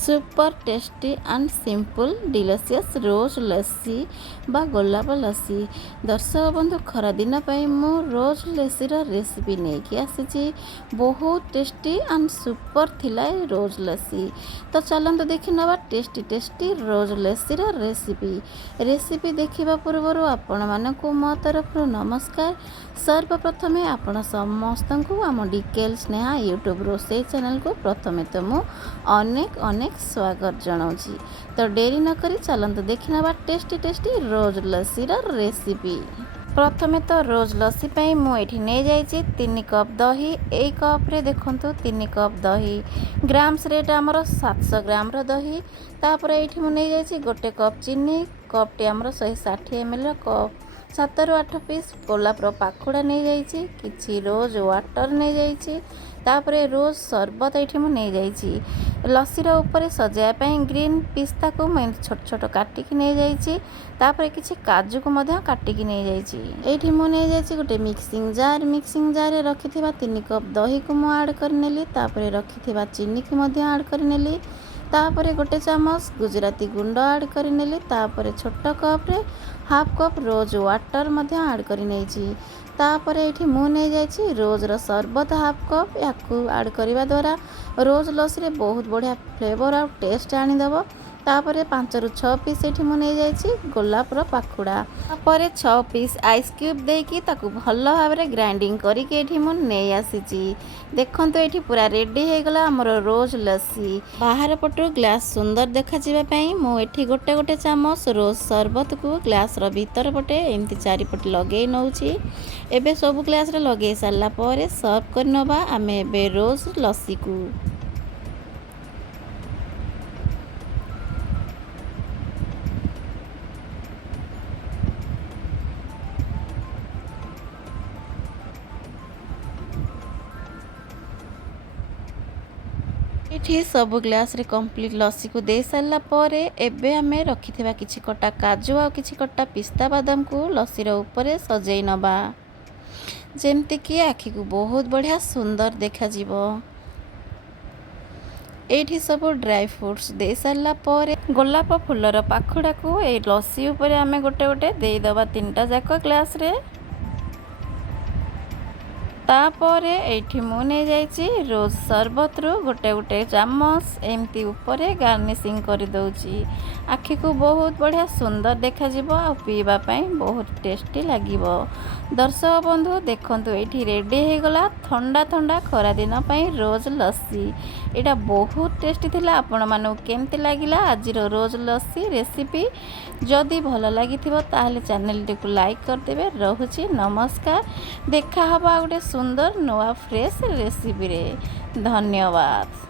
Super tasty and simple delicious rose lassi बा गोलाप लस्सी। दर्शक बंधु खरा दिन मु रोज लस्सी रेसिपी नहीं कि आसी बहुत टेस्टी एंड सुपर थिला रोज लस्सी। तो चलते देखी नवा टेस्टी टेस्टी रोज लस्सी रेसिपी देखा पूर्व आपण मानक मो तरफ नमस्कार। सर्वप्रथम आपण समस्त को आम डिकेल स्नेहा यूट्यूब रोसे चैनल को प्रथमे तो मु अनेक अनेक स्वागत जनाऊँगी। तो डेरी नक चलते देखी ना टेस्टी टेस्टी रोज लस्सी रेसिपी। प्रथमे तो रोज लस्सी पाई मुझे नहीं जाइए 3 कप दही। यही कप्रे देखूँ 3 कप दही ग्राम्स रेट आमर 700 ग्राम दही। तापर ये मुझे नहीं गोटे कप चीनी कपटे आमर 160 ml कप 7 ରୁ 8 पीस गोलापर पाखुड़ा नहीं जाइए किसी रोज वाटर नहीं जाइए। तापरे रोज सरबत ये नहीं जाइए लस्सीर उपर सजायापी ग्रीन पिस्ता को मैं छोट छोट काटिकी नहीं जाइए। तापर किसी काजू को काटिकी नहीं जाइए। ये मुझे जाइए गोटे मिक्सिंग जार रखी 3 कप दही को मुझे आड करनेली। तापर रखी चीनी की आड करनेली। तापर गोटे चामच गुजराती गुंड आड करनेली। तापर छोट कप्रे हाफ कप रोज वाटर आड कर नहीं। तापर ये मुझे जाइए रोजर सरबत हाफ कप या आड करने द्वारा रोज लस्सी बहुत बढ़िया फ्लेवर और टेस्ट आनीदेव। तापर 5 ରୁ 6 पीस ये मुझे जाइए गोलापर पाखुड़ा। तापर 6 पीस आइस क्यूब देकी ताकू भल भाव में ग्राइंडिंग करके नहीं आसी। देखो ये पूरा रेडी हो गला आमर रोज लस्सी। बाहर पटू ग्लास सुंदर देखापी मुझे गोटे गोटे चामच रोज सरबत को ग्लास भीतर पटे एमती चारिपटे लगे नौची। एबे सब ग्लास लगे सारापर सर्व कर नवा आम ए रोज लस्सी को। ये सब ग्लास रे कंप्लीट लस्सी को दे सारा पर एबे हमें रखी किसी कटा काजू आ किसी कटा पिस्ता बादाम को लस्सी ऊपर सजाई नवा जेमती कि आखि को बहुत बढ़िया सुंदर देखा जीवो। ये सब ड्राई फ्रूट्स दे सारा पर गोलाप फुलर पाखुड़ा को ये लस्सी ऊपर आमे गोटे गोटे देदेबा 3टा जाक ग्लास रे। तापर ये मुझे जाइए रोज सरबत रू गोटे गोटे चामच एमती ऊपर गार्निशिंग कर दौची। आखि को बहुत बढ़िया सुंदर देखा आ पीवाई बहुत टेस्टी लगे। दर्शक बंधु देखूँ ये रेडी हो गला ठंडा ठंडा खरा दिन रोज लस्सी। यहाँ बहुत टेस्टी थिला। आपण मानक केमती लगिला आज रोज लस्सी रेसिपी। जदि भल लगी ताहले चैनल टी को लाइक करदेवे। रहुची नमस्कार। देखा हवा गोटे सुंदर नुआ फ्रेश रेसिपी रे। धन्यवाद।